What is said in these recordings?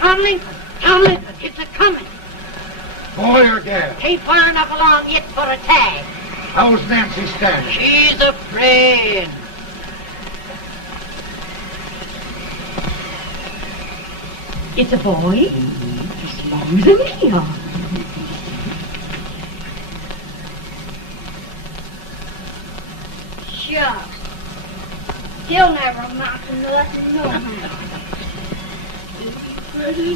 Tom Lincoln, it's a-coming. Boy or gal? Ain't far enough along yet for a tag. How's Nancy standing? She's afraid. It's a boy? Just long as a neon. Shucks. He'll never amount to nothing, no how. Pretty.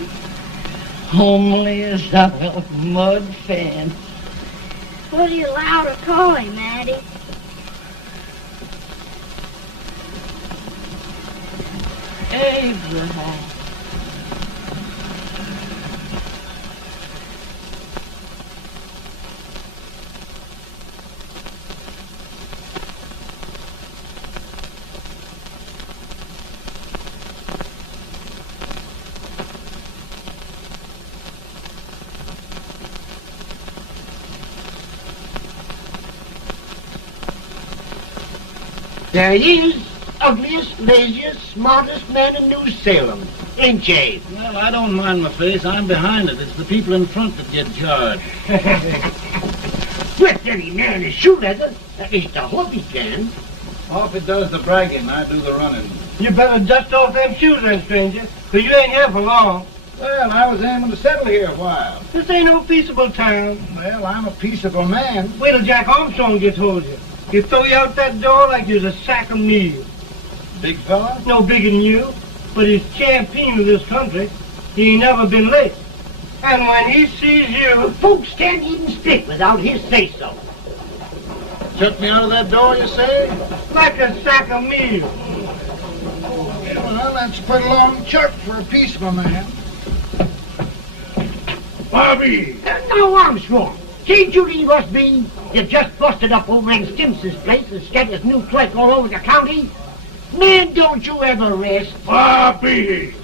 Homely as a mud fan. What are you allowed to call him, Addie? Abraham. There he is, ugliest, laziest, smartest man in New Salem, ain't ye? Well, I don't mind my face. I'm behind it. It's the people in front that get jarred. Let any man is shoe leather, at least I hope he can. Off it does the bragging, I do the running. You better dust off them shoes then, stranger, 'cause you ain't here for long. Well, I was aiming to settle here a while. This ain't no peaceable town. Well, I'm a peaceable man. Wait till Jack Armstrong gets hold of you. He'll throw you out that door like you's a sack of meal. Big fella? No bigger than you, but he's champion of this country. He ain't never been late. And when he sees you... Folks can't even speak without his say-so. Took me out of that door, you say? like a sack of meal. Well, that's a pretty long chirp for a peaceful man. Bobby! Now, Armstrong, can't you leave us be? You just busted up over in Stimson's place and scattered new clerk all over the county. Man, don't you ever rest. Bobby!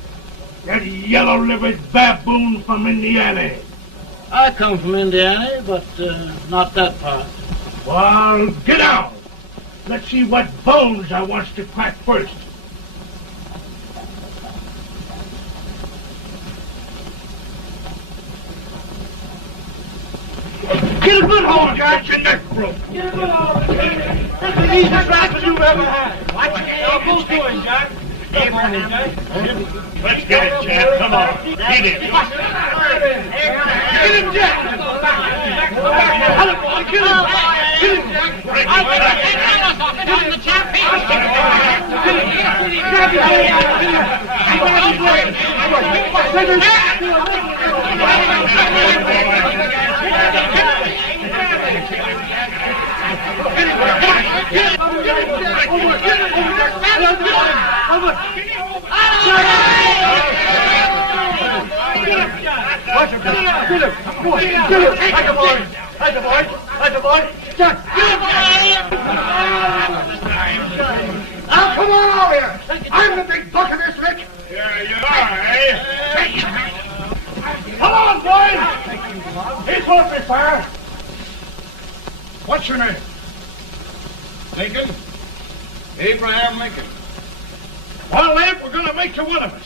That yellow-livered baboon from Indiana. I come from Indiana, but not that part. Well, get out. Let's see what bones I wants to crack first. Get a good hold, Jack. Get your neck broke. Get a good hold. That's the easiest rifle you've ever had. Watch it. Now, go to him, Jack. Get on him, Jack. Let's get it, Jack. Come on. Get it. Get him, Jack. Hello, boy. Get him. Get him, Jack. I'll get the chap. Now, come on over here. I'm the big buck of this lick. Yeah, you are, eh? Come on, boys. He's going to fire. What's your name? Lincoln? Abraham Lincoln. Well, Abe, we're going to make you one of us.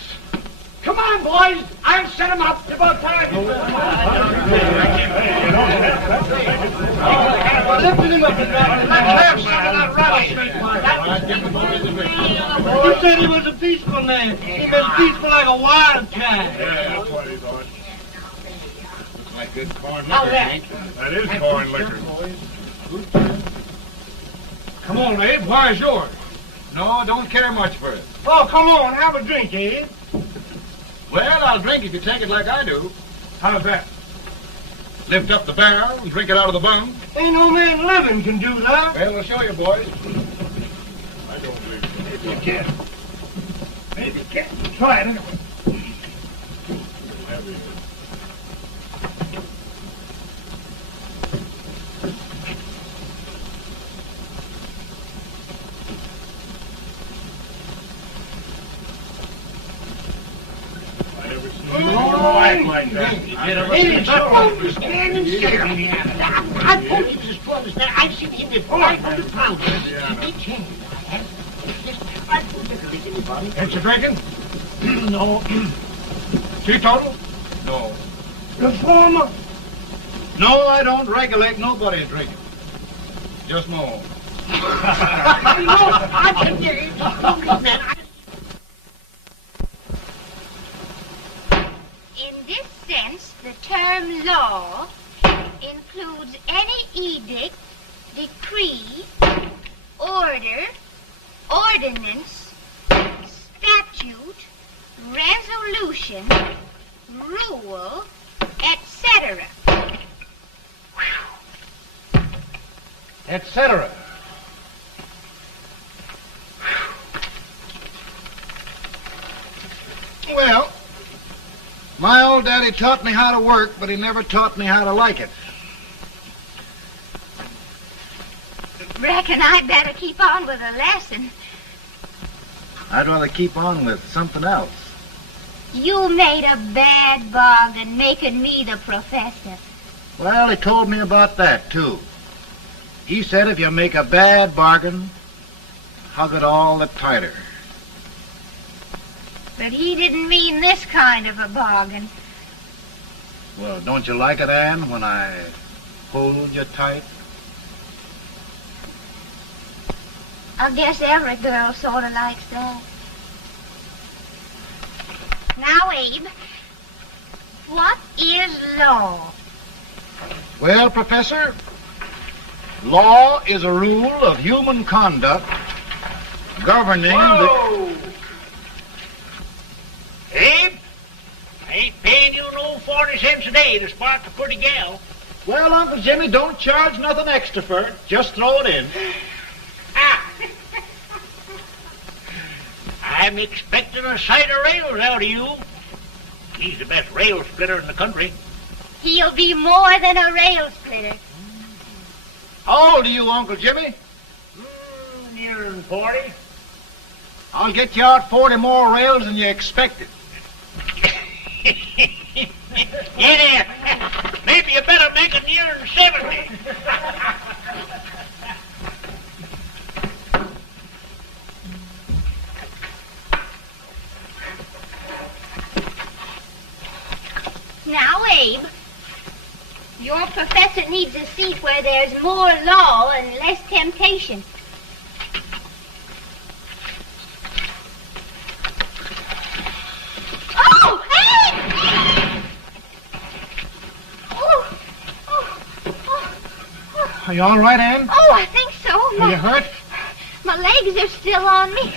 Come on, boys. I'll set him up. It's about time. Lifting him up and down. Let's have some of that rattlesnake. You said he was a peaceful man. He was peaceful like a wild cat. Yeah, that's what he thought. Looks like good corn liquor, Hank. That is corn liquor. Come on, Abe. Where's yours? No, don't care much for it. Oh, come on. Have a drink, Abe. Well, I'll drink if you take it like I do. How's that? Lift up the barrel and drink it out of the bung. Ain't no man living can do that. Well, I'll show you, boys. I don't believe it. Maybe you can. Maybe you can. Try it anyway. act like that. You ever Hey, seen it's that? almost standing still. I told you this brother's there. I've seen him before. 500 pounds. Each hand. I don't regulate anybody. Ain't you drinking? No. Teetotal? No. Reformer. No, I don't regulate nobody's drinking. Just my own. I can hear you. Man, In this sense, the term law includes any edict, decree, order, ordinance, statute, resolution, rule, etc. Etc. Well, my old daddy taught me how to work, but he never taught me how to like it. Reckon I'd better keep on with the lesson. I'd rather keep on with something else. You made a bad bargain making me the professor. Well, he told me about that, too. He said if you make a bad bargain, hug it all the tighter. But he didn't mean this kind of a bargain. Well, don't you like it, Anne, when I hold you tight? I guess every girl sort of likes that. Now, Abe, what is law? Well, Professor, law is a rule of human conduct governing Whoa! Abe, I ain't paying you no 40 cents a day to spark a pretty gal. Well, Uncle Jimmy, don't charge nothing extra for it. Just throw it in. I'm expecting a sight of rails out of you. He's the best rail splitter in the country. He'll be more than a rail splitter. How old are you, Uncle Jimmy? Nearing 40. I'll get you out 40 more rails than you expected. Yeah, maybe you better make it nearing 70. Now, Abe, your professor needs a seat where there's more law and less temptation. Oh, Abe! Oh, oh, oh, oh. Are you all right, Anne? Oh, I think so. Are you hurt? My legs are still on me.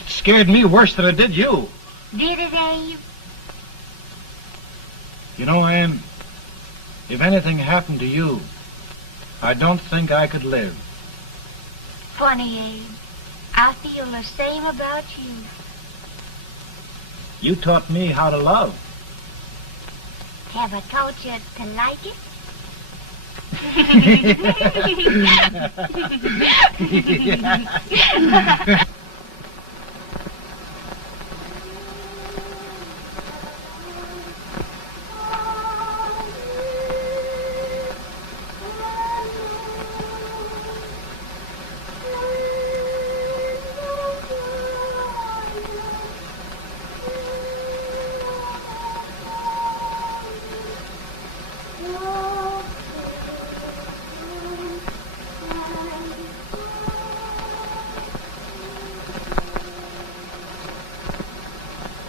It scared me worse than it did you. Did it, Abe? You know, Anne, if anything happened to you, I don't think I could live. Funny, Abe. I feel the same about you. You taught me how to love. Have I taught you to like it?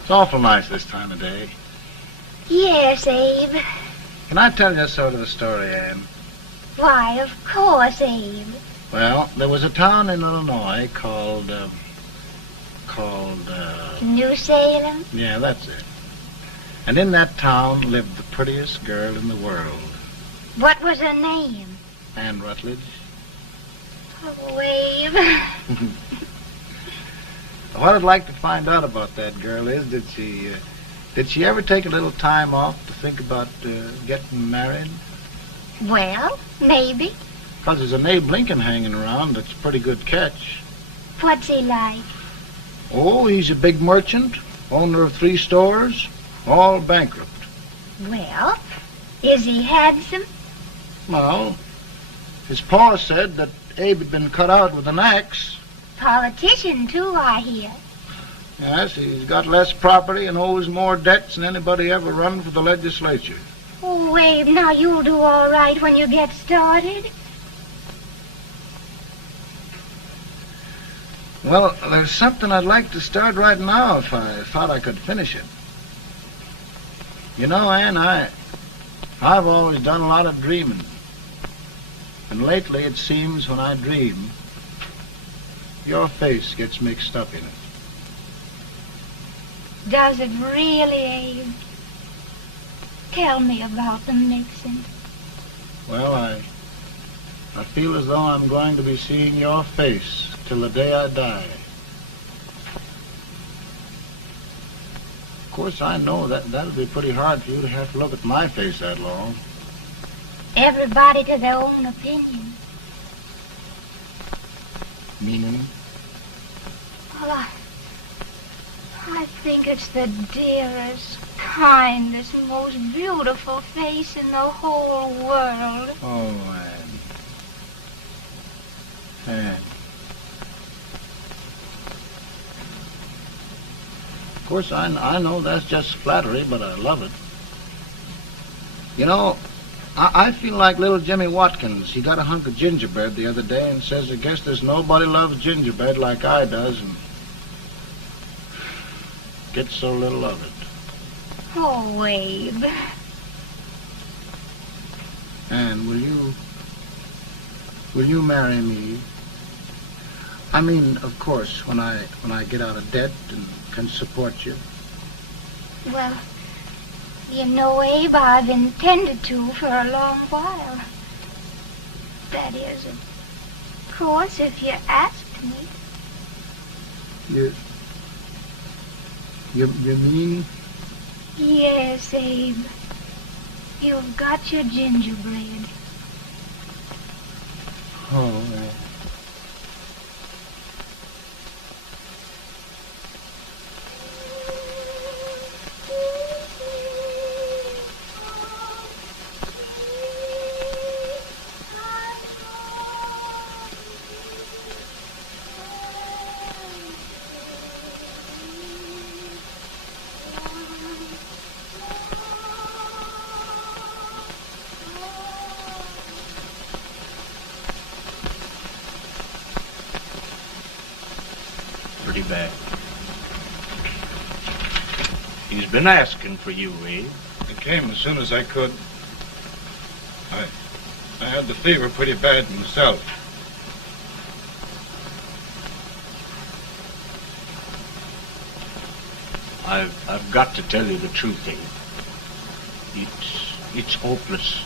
It's awful nice this time of day. Yes, Abe. Can I tell you sort of a story, Anne? Why, of course, Abe. Well, there was a town in Illinois called, New Salem? yeah, that's it. And in that town lived the prettiest girl in the world, What was her name? Anne Rutledge. Oh, Abe. What I'd like to find out about that girl is, did she ever take a little time off to think about getting married? Well, maybe. Because there's an Abe Lincoln hanging around that's a pretty good catch. What's he like? Oh, he's a big merchant, owner of 3 stores, all bankrupt. Well, is he handsome? Well, his pa said that Abe had been cut out with an axe. Politician, too, I hear. Yes, he's got less property and owes more debts than anybody ever run for the legislature. Oh, Abe, now you'll do all right when you get started. Well, there's something I'd like to start right now if I thought I could finish it. You know, Ann, I've always done a lot of dreaming. And lately it seems when I dream, your face gets mixed up in it. Does it really, Abe? Tell me about the mixing. Well, I feel as though I'm going to be seeing your face till the day I die. Of course, I know that'll be pretty hard for you to have to look at my face that long. Everybody to their own opinion. Meaning? Well, I think it's the dearest, kindest, most beautiful face in the whole world. Oh, Ann. Of course, I know that's just flattery, but I love it. You know, I feel like little Jimmy Watkins. He got a hunk of gingerbread the other day and says, I guess there's nobody loves gingerbread like I does, and gets so little of it. Oh, Abe. And will you marry me? I mean, of course, when I get out of debt and can support you. Well, you know, Abe, I've intended to for a long while. That is, of course, if you asked me. You mean? Yes, Abe. You've got your gingerbread. Oh, Pretty bad. He's been asking for you, Abe. I came as soon as I could. I had the fever pretty bad myself. I've got to tell you the truth, Abe. It's hopeless.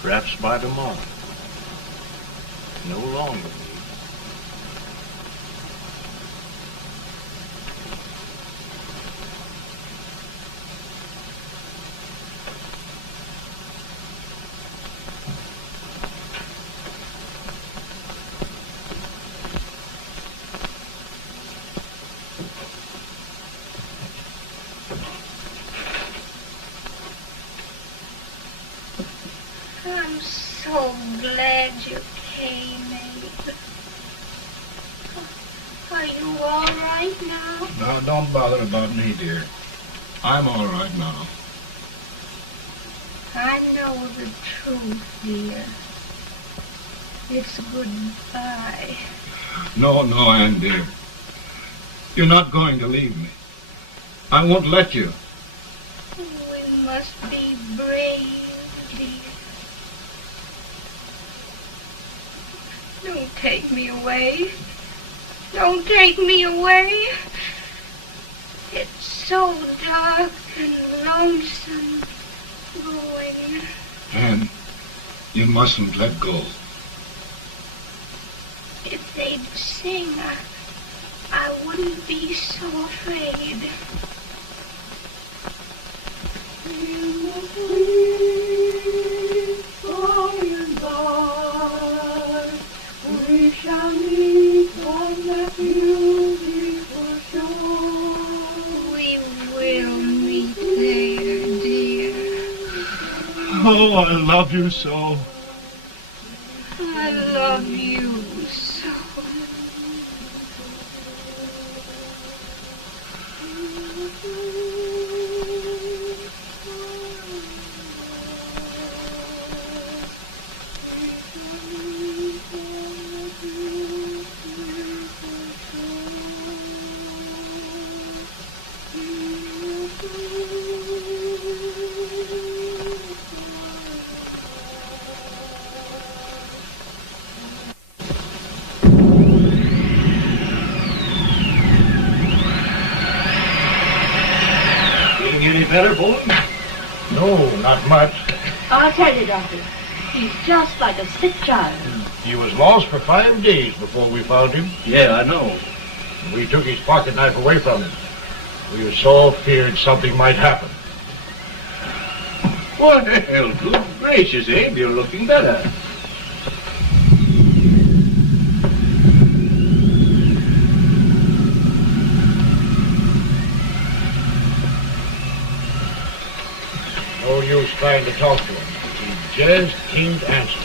Perhaps by tomorrow. No longer, Abe. I'm so glad you came, Abe. Are you all right now? No, don't bother about me, dear. I'm all right now. I know the truth, dear. It's goodbye. No, Ann, dear. You're not going to leave me. I won't let you. We must be brave, dear. Don't take me away. Don't take me away. It's so dark and lonesome going. Ann, you mustn't let go. If they'd sing, I wouldn't be so afraid. We shall meet on that beautiful shore. Oh, I love you so. I love you so. Any better, boy? No, not much. I'll tell you, Doctor. He's just like a sick child. He was lost for 5 days before we found him. Yeah, I know. We took his pocket knife away from him. We were so feared something might happen. Well, good gracious, Abe, you're looking better. No use trying to talk to him. He just can't answer.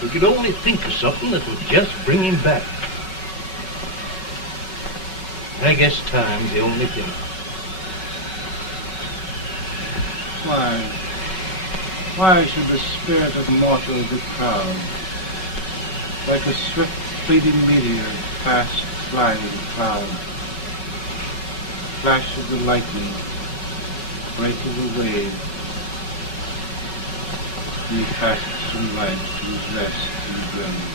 We could only think of something that would just bring him back. I guess time's the only thing. Why should the spirit of mortal be proud? Like a swift fleeting meteor, fast flying cloud. Flash of the lightning, break of the wave. He passes from life to his rest in the grave.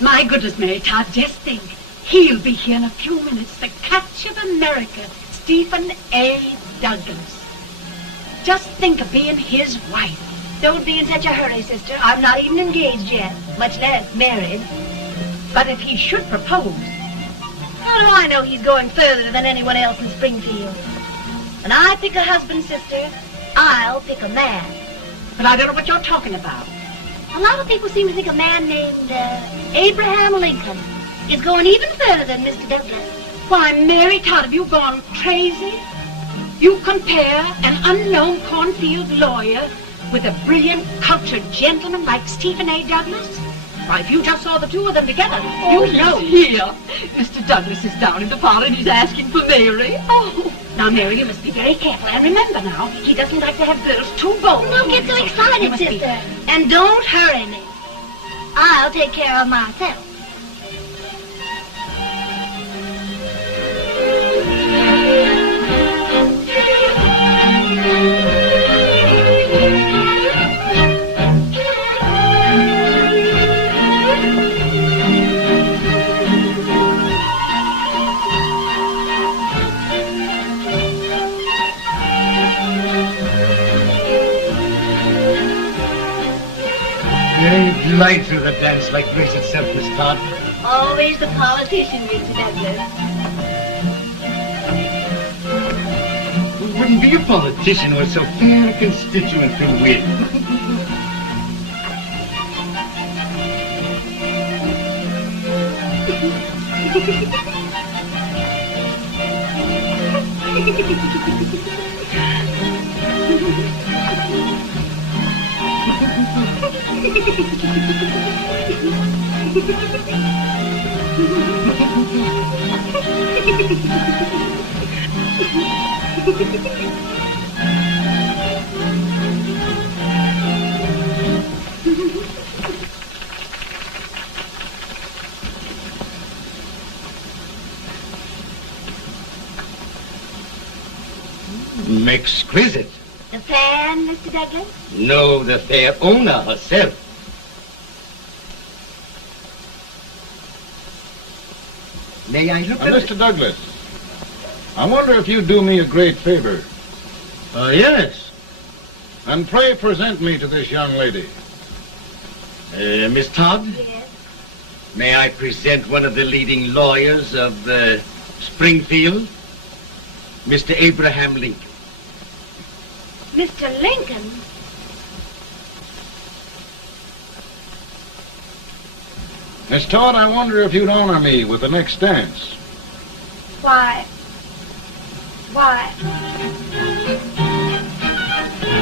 My goodness, Mary Todd, just think. He'll be here in a few minutes. The catch of America. Stephen A. Douglas. Just think of being his wife. Don't be in such a hurry, sister. I'm not even engaged yet, much less married. But if he should propose, How do I know he's going further than anyone else in Springfield? When I pick a husband, sister, I'll pick a man. but I don't know what you're talking about. A lot of people seem to think a man named Abraham Lincoln is going even further than Mr. Douglas. Why, Mary Todd, have you gone crazy? You compare an unknown cornfield lawyer with a brilliant, cultured gentleman like Stephen A. Douglas? Why, if you just saw the two of them together, you'd know. Here, Mr. Douglas is down in the parlor and he's asking for Mary. Oh, now, Mary, you must be very careful. And remember now, he doesn't like to have girls too bold. Don't get so You excited, must be- sister. And don't hurry me. I'll take care of myself. Hey, glide through the dance like grace itself, Miss Todd. Always the politician, Mr. Douglas. We wouldn't be a politician with so fair a constituent to win. Exquisite. The plan, Mr. Douglas? No, the fair owner herself. May I look Now, at Mr. Douglas, I wonder if you'd do me a great favor. Yes. And pray present me to this young lady. Miss Todd, Yes. may I present one of the leading lawyers of Springfield, Mr. Abraham Lincoln. Mr. Lincoln? Miss Todd, I wonder if you'd honor me with the next dance. Why?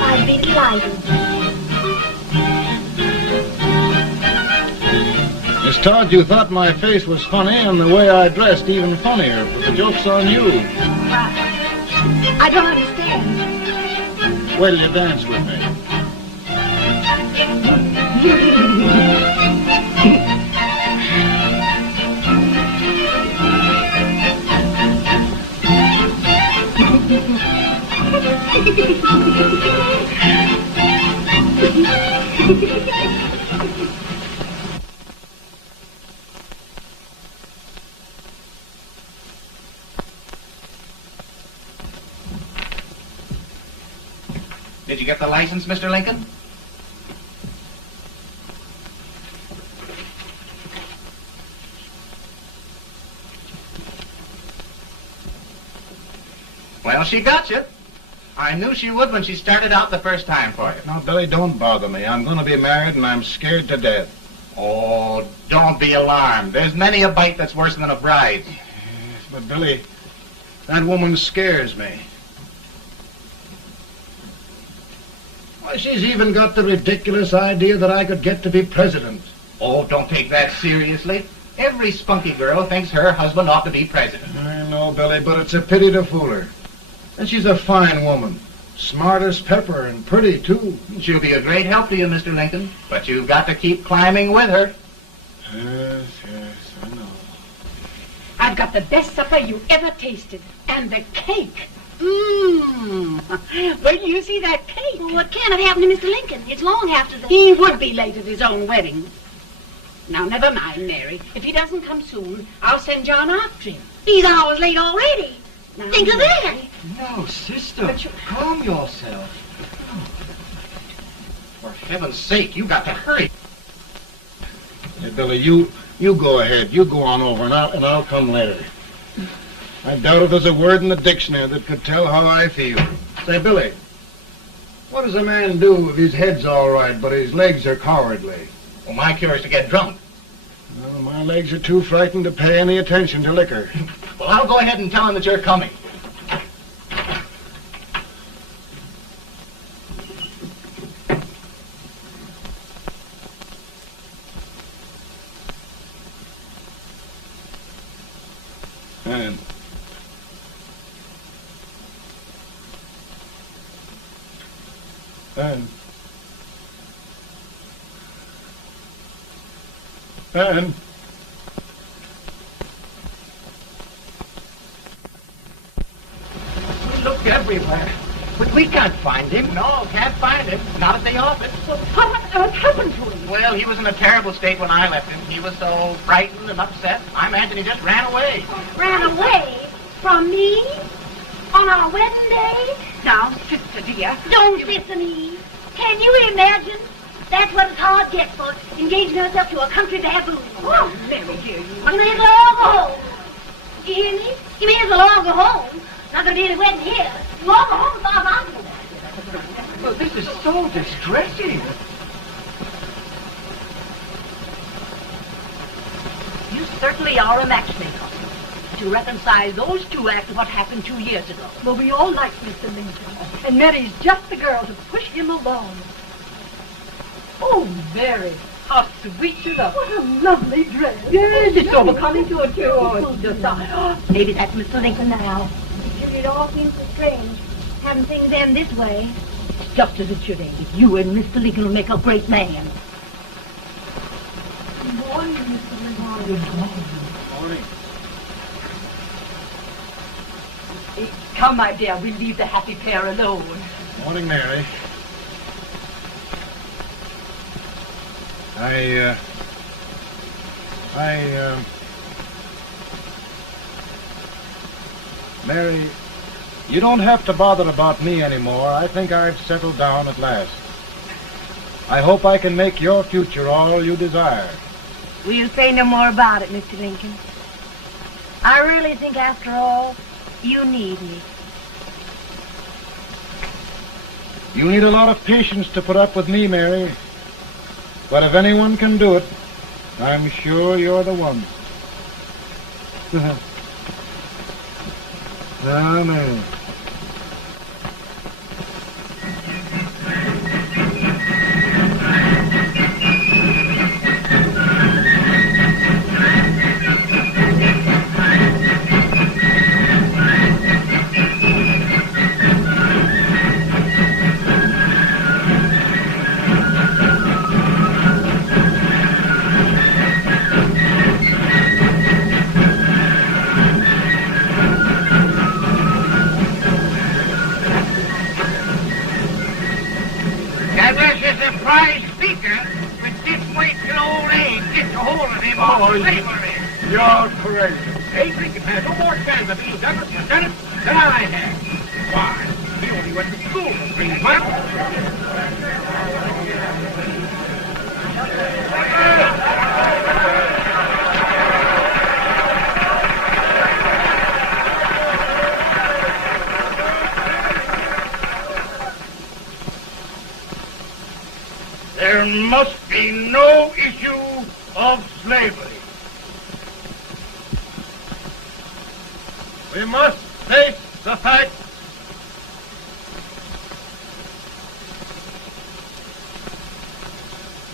I'd be delighted. Miss Todd, you thought my face was funny and the way I dressed even funnier, but the joke's on you. I don't understand. Wait till you dance with me. Did you get the license, Mr. Lincoln? Well, she got you. I knew she would when she started out the first time for you. Now, Billy, don't bother me. I'm going to be married and I'm scared to death. Oh, don't be alarmed. There's many a bite that's worse than a bride. But, Billy, that woman scares me. Why, she's even got the ridiculous idea that I could get to be president. Oh, don't take that seriously. Every spunky girl thinks her husband ought to be president. I know, Billy, but it's a pity to fool her. And she's a fine woman. Smart as pepper and pretty, too. She'll be a great help to you, Mr. Lincoln, but you've got to keep climbing with her. Yes, I know. I've got the best supper you ever tasted. And the cake. Mmm. Wait till you see that cake. Well, what can have happened to Mr. Lincoln? It's long after the... He would be late at his own wedding. Now, never mind, Mary. If he doesn't come soon, I'll send John after him. He's hours late already. Think of that. No, sister. Calm yourself. For heaven's sake, you got to hurry. Hey, Billy, you go ahead. You go on over, and I'll come later. I doubt if there's a word in the dictionary that could tell how I feel. Say, Billy, what does a man do if his head's all right, but his legs are cowardly? Well, my cure is to get drunk. Well, my legs are too frightened to pay any attention to liquor. Well, I'll go ahead and tell him that you're coming. And We looked everywhere, but we can't find him. No, can't find him. Not at the office. Well, what happened to him? Well, he was in a terrible state when I left him. He was so frightened and upset. I imagine he just ran away. Ran away from me on our wedding day? Now, sister dear. Don't listen, Eve. Can you imagine? That's what his heart gets for engaging herself to a country baboon. Oh, Mary, dear, You may as well all go home. Do you hear me? You may as well all go home. Not gonna be any wedding here. You all go home as far as I'm concerned. Well, this is so distressing. You certainly are a matchmaker. To reconcile those two after what happened 2 years ago. Well, we all like Mr. Lincoln. And Mary's just the girl to push him along. Oh, Mary, how sweet you look. What a lovely dress. Yes, it's so becoming to her, too. Oh, it's just Maybe that's Mr. Lincoln now. It all seems so strange. Having things end this way. It's just as it should end. You and Mr. Lincoln will make a great man. Good morning, Mr. Lincoln. Good morning. Morning. Come, my dear, we'll leave the happy pair alone. Morning, Mary. Mary, you don't have to bother about me anymore. I think I've settled down at last. I hope I can make your future all you desire. Will you say no more about it, Mr. Lincoln? I really think, after all, you need me. You need a lot of patience to put up with me, Mary. But if anyone can do it, I'm sure you're the one. Amen. You're crazy. Abe Lincoln has no more chance of being Douglas Lieutenant than I have. Why? He only went to school for 3 months. There must be no issue of slavery. We must face the fact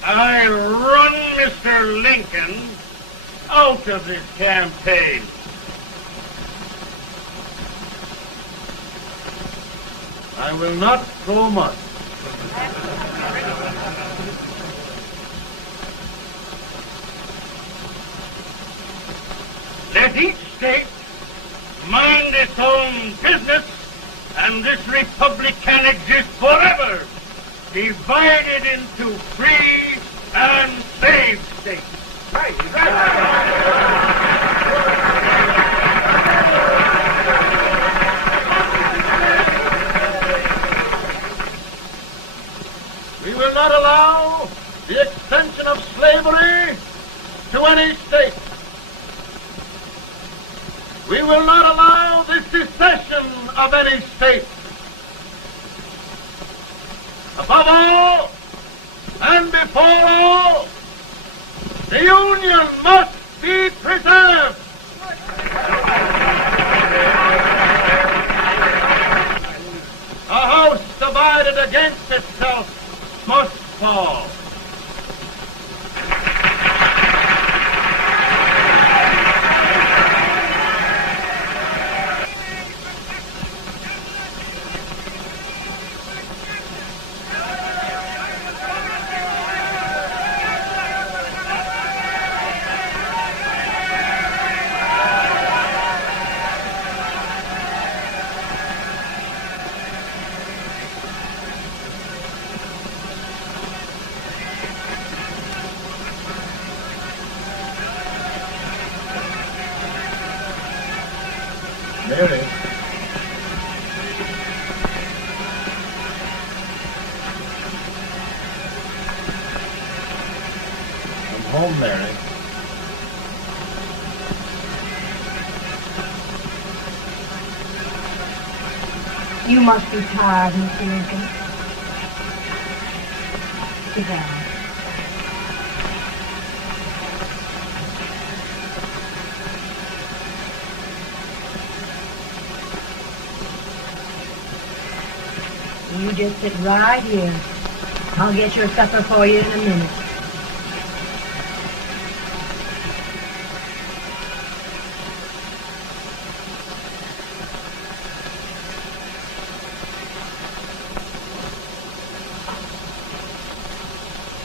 I run Mr. Lincoln out of this campaign. I will not go much. Let each state mind its own business, and this republic can exist forever, divided into free and slave states. Right. not allow the extension of slavery to any state. We will not allow the secession of any state. Above all, and before all, the Union must be preserved. A house divided against itself must fall. Mary. Come home, Mary. You must be tired, Mr. Lincoln. Sit down. You just sit right here. I'll get your supper for you in a minute.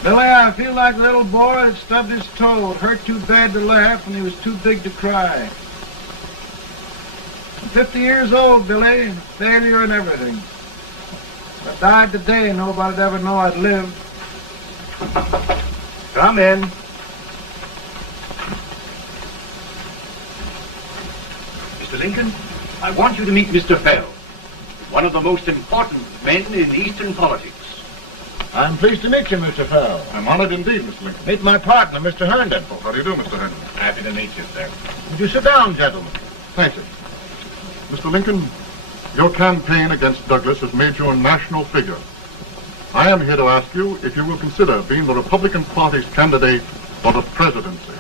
Billy, I feel like a little boy that stubbed his toe. It hurt too bad to laugh and he was too big to cry. I'm 50 years old, Billy, failure and everything. If I died today, nobody'd ever know I'd lived. Come in. Mr. Lincoln, I want you to meet Mr. Fell, one of the most important men in Eastern politics. I'm pleased to meet you, Mr. Fell. I'm honored indeed, Mr. Lincoln. Meet my partner, Mr. Herndon. Oh, how do you do, Mr. Herndon? Happy to meet you, sir. Would you sit down, gentlemen? Thank you. Mr. Lincoln, your campaign against Douglas has made you a national figure. I am here to ask you if you will consider being the Republican Party's candidate for the presidency.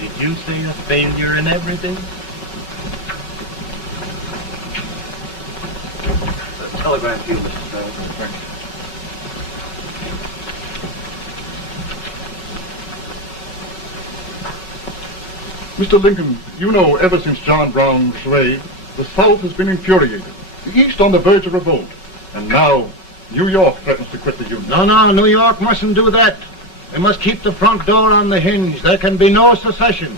Did you say a failure in everything? Telegram to you, Mr. Fell. Thank you. Mr. Lincoln, you know ever since John Brown's raid, the South has been infuriated. The East on the verge of revolt. And now, New York threatens to quit the Union. No, New York mustn't do that. They must keep the front door on the hinge. There can be no secession.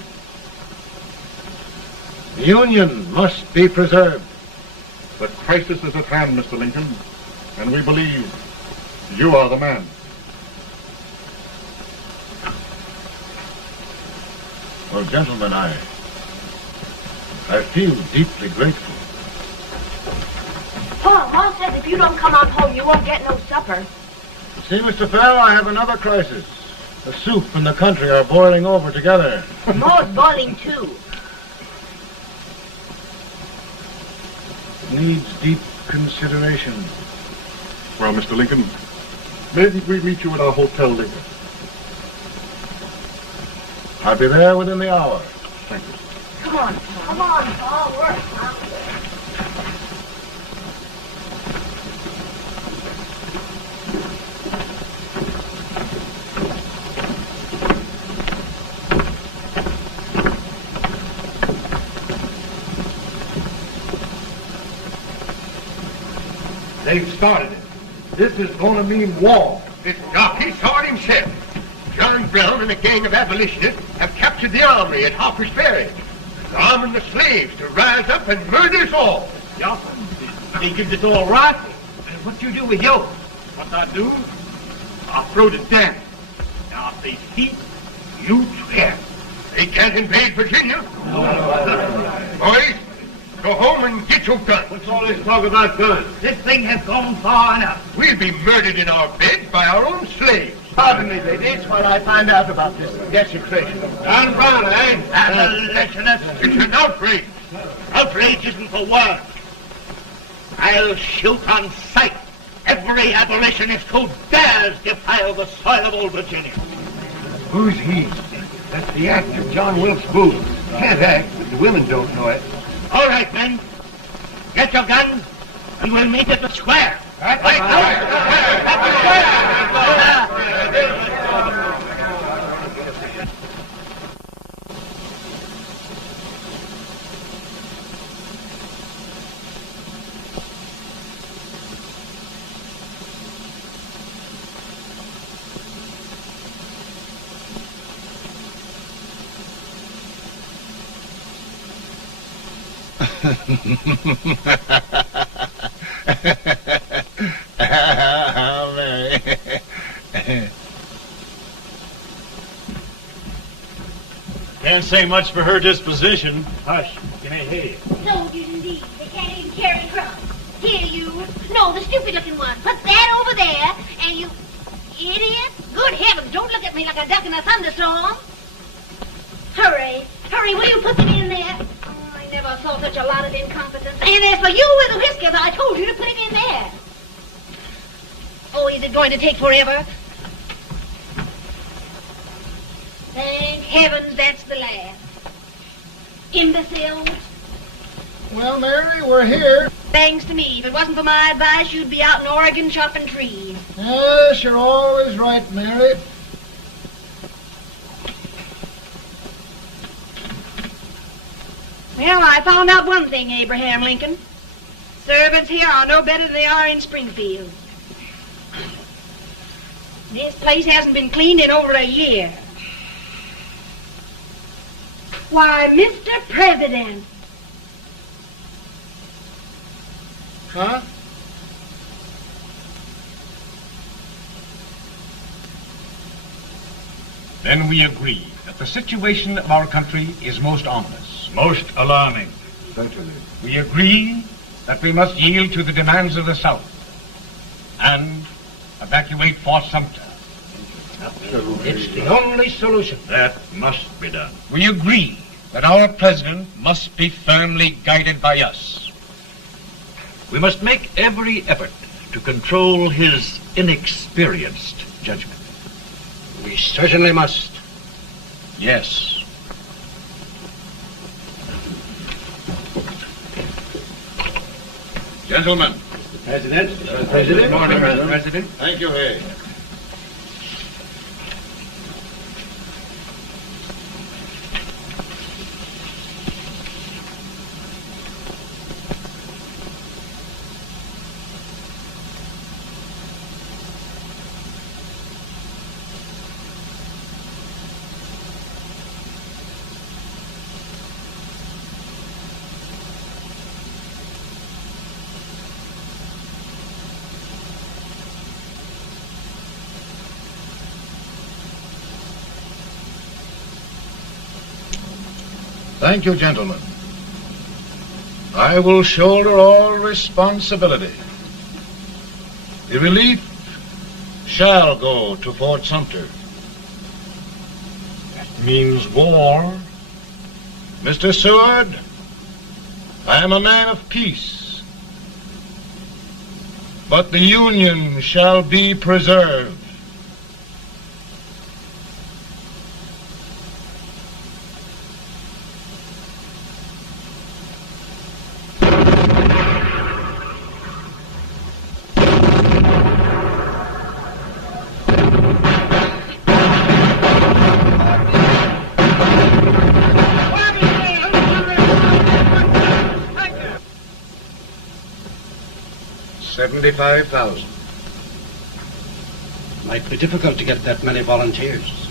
The Union must be preserved. The crisis is at hand, Mr. Lincoln, and we believe you are the man. Well, gentlemen, I feel deeply grateful. Ma says if you don't come on home, you won't get no supper. See, Mr. Fell, I have another crisis. The soup and the country are boiling over together. Ma's boiling too. It needs deep consideration. Well, Mr. Lincoln, maybe we meet you at our hotel later. I'll be there within the hour. Thank you. Come on, Paul, work. They've started it. This is going to mean war. This jockey saw it himself. John Brown and a gang of abolitionists have captured the armory at Harper's Ferry. They're arming the slaves to rise up and murder us all. Yeah, they give this all right. And what you do with yours? What I do? I'll throw the down. Now, if they speak, you swear. They can't invade Virginia. Boys, Go home and get your gun. What's all this talk about guns? This thing has gone far enough. We'll be murdered in our beds by our own slaves. Pardon me, ladies, while I find out about this desecration. John Brown, eh? Abolitionist. It's an outrage. Outrage isn't the word. I'll shoot on sight every abolitionist who dares defile the soil of old Virginia. Who's he? That's the actor, John Wilkes Booth. Can't act, but the women don't know it. All right, men. Get your guns, and we'll meet at the square. At the Can't say much for her disposition. Hush, can I hear you? Soldiers indeed. They can't even carry crumbs. Here, you. No, the stupid-looking one. Put that over there, and you... Idiot. Good heavens, don't look at me like a duck in a thunderstorm. Hurry. Hurry, will you put them in there? Oh, I never saw such a lot of incompetence. And as for you with the whiskers, I told you to put it in there. Oh, is it going to take forever? Thank heavens that's the last. Imbeciles. Well, Mary, we're here. Thanks to me. If it wasn't for my advice, you'd be out in Oregon chopping trees. Yes, you're always right, Mary. Well, I found out one thing, Abraham Lincoln. Servants here are no better than they are in Springfield. This place hasn't been cleaned in over a year. Why, Mr. President. Huh? Then we agree that the situation of our country is most ominous. Most alarming. Certainly. We agree that we must yield to the demands of the South and evacuate Fort Sumter. It's the only solution. That must be done. We agree that our president must be firmly guided by us. We must make every effort to control his inexperienced judgment. We certainly must. Yes. Gentlemen. President. President. Good morning, Mr. President. Thank you, Hay. Thank you, gentlemen. I will shoulder all responsibility. The relief shall go to Fort Sumter. That means war. Mr. Seward, I am a man of peace. But the Union shall be preserved. $75,000. Might be difficult to get that many volunteers.